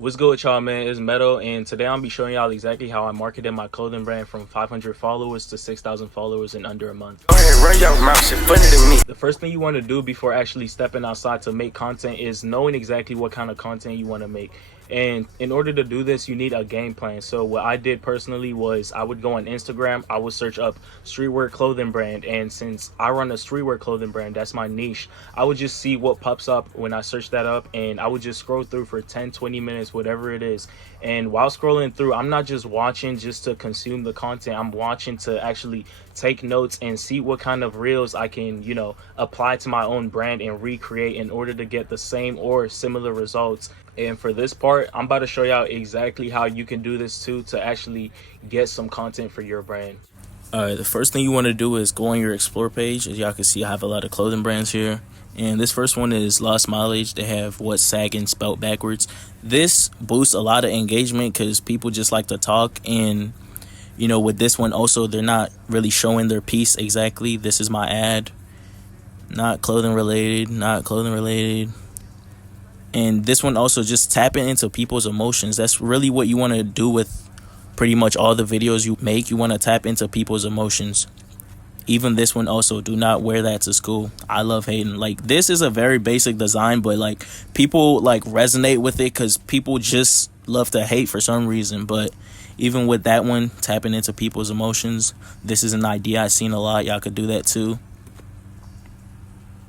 What's good with y'all, man? It's Meadow, and today I'm gonna be showing y'all exactly how I marketed my clothing brand from 500 followers to 6,000 followers in under a month. Go ahead, run your mouth, shit funny to me. The first thing you want to do before actually stepping outside to make content is knowing exactly what kind of content you want to make. And in order to do this, you need a game plan. So what I did personally was I would go on Instagram, I would search up streetwear clothing brand. And since I run a streetwear clothing brand, that's my niche, I would just see what pops up when I search that up. And I would just scroll through for 10-20 minutes, whatever it is. And while scrolling through, I'm not just watching just to consume the content. I'm watching to actually take notes and see what kind of reels I can, apply to my own brand and recreate in order to get the same or similar results. And for this part, I'm about to show y'all exactly how you can do this too to actually get some content for your brand. Alright, the first thing you want to do is go on your explore page. As y'all can see, I have a lot of clothing brands here. And this first one is Lost Mileage. They have What's Sagging spelled backwards. This boosts a lot of engagement because people just like to talk. And, with this one also, they're not really showing their piece exactly. This is my ad. Not clothing related, not clothing related. And this one also just tapping into people's emotions. That's really what you want to do with pretty much all the videos you make. You want to tap into people's emotions. Even this one also, do not wear that to school. I love hating. Like, this is a very basic design, but like people like resonate with it because people just love to hate for some reason. But even with that one, tapping into people's emotions, this is an idea I've seen a lot. Y'all could do that too.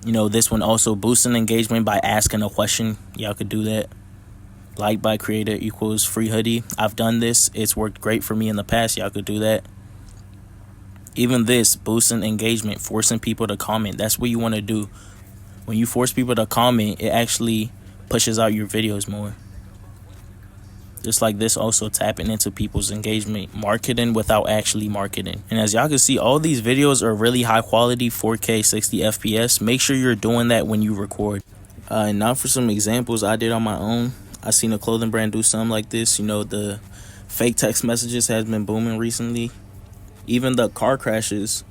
This one also boosting engagement by asking a question. Y'all could do that. Like by creator equals free hoodie. I've done this. It's worked great for me in the past. Y'all could do that. Even this, boosting engagement, forcing people to comment. That's what you want to do. When you force people to comment, it actually pushes out your videos more. Just like this, also tapping into people's engagement, marketing without actually marketing. And as y'all can see, all these videos are really high quality, 4K 60 FPS. Make sure you're doing that when you record. And now for some examples I did on my own. I seen a clothing brand do something like this. The fake text messages has been booming recently. Even the car crashes.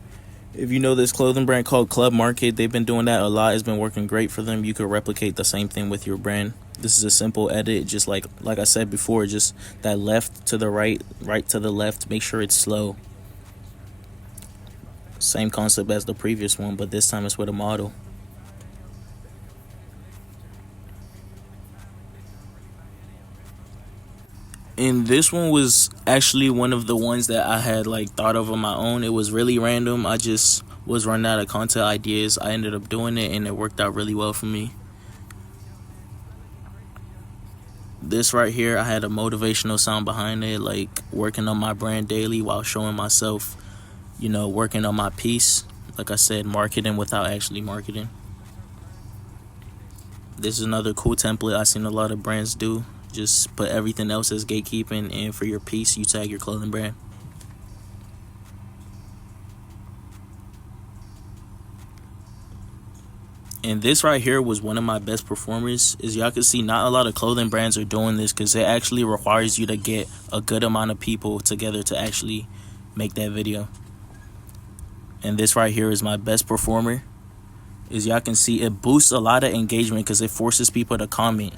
If you know this clothing brand called Club Market, they've been doing that a lot. It's been working great for them. You could replicate the same thing with your brand. This is a simple edit, just like I said before, just that left to the right, right to the left. Make sure it's slow. Same concept as the previous one, but this time it's with a model. And this one was actually one of the ones that I had thought of on my own. It was really random. I just was running out of content ideas. I ended up doing it and it worked out really well for me. This right here, I had a motivational sound behind it, like working on my brand daily while showing myself, working on my piece. Like I said, marketing without actually marketing. This is another cool template I've seen a lot of brands do. Just put everything else as gatekeeping, and for your piece, you tag your clothing brand. And this right here was one of my best performers. As y'all can see, not a lot of clothing brands are doing this because it actually requires you to get a good amount of people together to actually make that video. And this right here is my best performer. As y'all can see, it boosts a lot of engagement because it forces people to comment.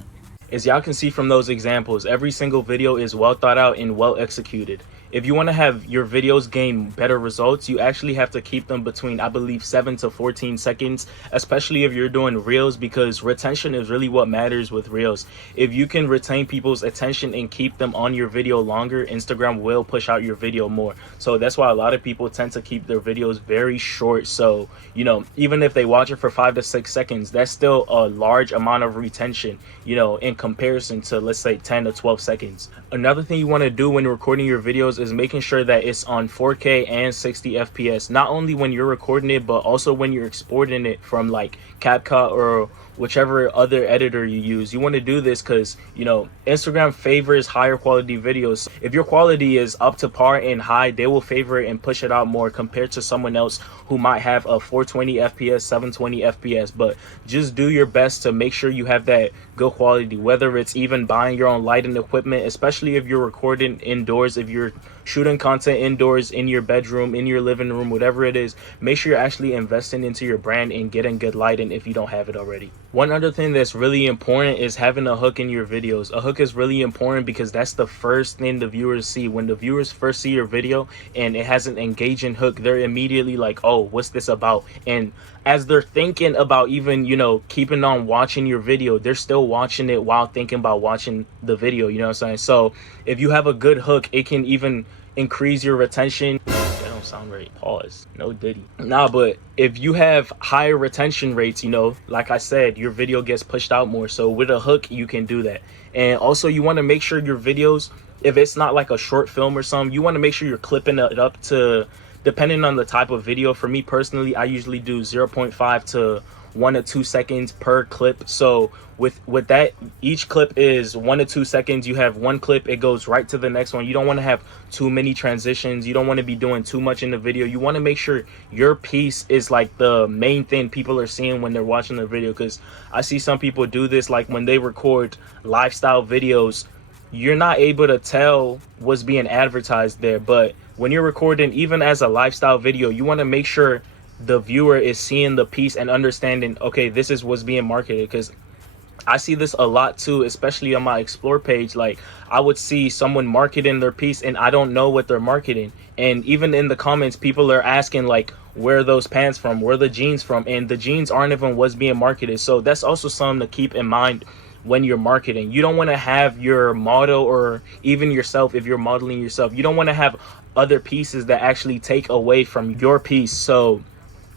As y'all can see from those examples, every single video is well thought out and well executed. If you want to have your videos gain better results, you actually have to keep them between, I believe, 7 to 14 seconds, especially if you're doing reels, because retention is really what matters with reels. If you can retain people's attention and keep them on your video longer, Instagram will push out your video more. So that's why a lot of people tend to keep their videos very short. So, even if they watch it for 5 to 6 seconds, that's still a large amount of retention, in comparison to, let's say, 10 to 12 seconds. Another thing you want to do when recording your videos is making sure that it's on 4K and 60 FPS, not only when you're recording it, but also when you're exporting it from CapCut or whichever other editor you use. You want to do this because Instagram favors higher quality videos. If your quality is up to par and high, they will favor it and push it out more compared to someone else who might have a 420 FPS, 720 FPS. But just do your best to make sure you have that good quality, whether it's even buying your own lighting equipment, especially if you're recording indoors. If you're shooting content indoors, in your bedroom, in your living room, whatever it is, make sure you're actually investing into your brand and getting good lighting if you don't have it already. One other thing that's really important is having a hook in your videos. A hook is really important because that's the first thing the viewers see. When the viewers first see your video and it has an engaging hook, they're immediately like, oh, what's this about? And as they're thinking about even, you know, keeping on watching your video, they're still watching it while thinking about watching the video, you know what I'm saying? So if you have a good hook, it can even increase your retention. That don't sound right. Pause. No Diddy. Nah, but if you have higher retention rates, you know, like I said, your video gets pushed out more. So with a hook, you can do that. And also you want to make sure your videos, if it's not like a short film or something, you want to make sure you're clipping it up to, depending on the type of video. For me personally, I usually do 0.5 to 1 to 2 seconds per clip. So with that, each clip is 1 to 2 seconds. You have one clip, it goes right to the next one. You don't want to have too many transitions. You don't want to be doing too much in the video. You want to make sure your piece is like the main thing people are seeing when they're watching the video, because I see some people do this, like when they record lifestyle videos, you're not able to tell what's being advertised there. But when you're recording, even as a lifestyle video, you want to make sure the viewer is seeing the piece and understanding, okay, this is what's being marketed. Because I see this a lot too, especially on my explore page. Like I would see someone marketing their piece and I don't know what they're marketing. And even in the comments, people are asking like, where are those pants from? Where are the jeans from? And the jeans aren't even what's being marketed. So that's also something to keep in mind when you're marketing. You don't want to have your model, or even yourself, if you're modeling yourself, you don't want to have other pieces that actually take away from your piece. So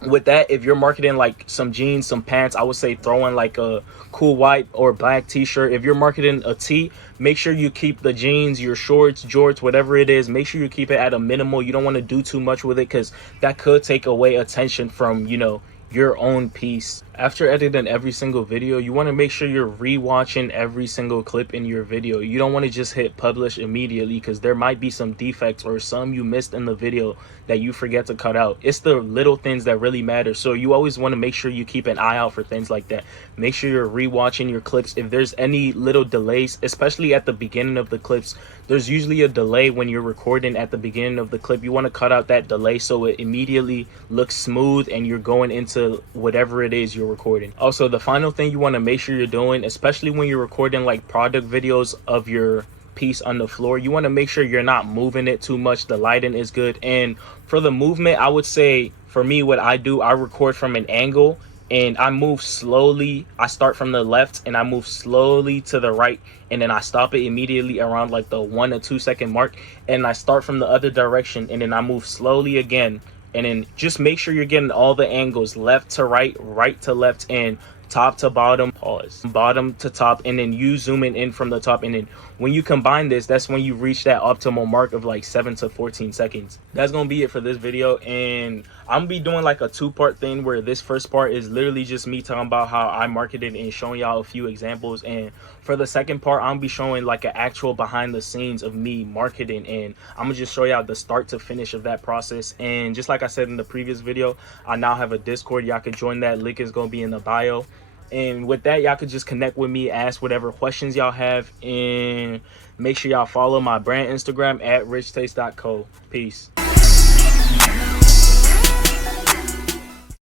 with that, if you're marketing like some jeans, some pants, I would say throw in like a cool white or black t-shirt. If you're marketing a tee, make sure you keep the jeans, your shorts, jorts, whatever it is, make sure you keep it at a minimal. You don't want to do too much with it, because that could take away attention from, you know, your own piece. After editing every single video, you want to make sure you're rewatching every single clip in your video. You don't want to just hit publish immediately, because there might be some defects or some you missed in the video that you forget to cut out. It's the little things that really matter. So you always want to make sure you keep an eye out for things like that. Make sure you're rewatching your clips. If there's any little delays, especially at the beginning of the clips, there's usually a delay when you're recording at the beginning of the clip. You want to cut out that delay so it immediately looks smooth and you're going into whatever it is you're recording. Also, the final thing you want to make sure you're doing, especially when you're recording like product videos of your piece on the floor, you want to make sure you're not moving it too much. The lighting is good. And for the movement, I would say for me, what I do, I record from an angle and I move slowly. I start from the left and I move slowly to the right, and then I stop it immediately around like the 1 to 2 second mark, and I start from the other direction and then I move slowly again. And then just make sure you're getting all the angles, left to right, right to left, and top to bottom, pause, bottom to top, and then you zooming in from the top. And then when you combine this, that's when you reach that optimal mark of like 7 to 14 seconds. That's gonna be it for this video, and I'm gonna be doing like a 2-part thing where this first part is literally just me talking about how I marketed and showing y'all a few examples, and for the second part I'm gonna be showing like an actual behind the scenes of me marketing, and I'm gonna just show y'all the start to finish of that process. And just like I said in the previous video, I now have a Discord. Y'all could join that. Link is gonna be in the bio. And with that, y'all could just connect with me, ask whatever questions y'all have, and make sure y'all follow my brand Instagram at richtaste.co. Peace.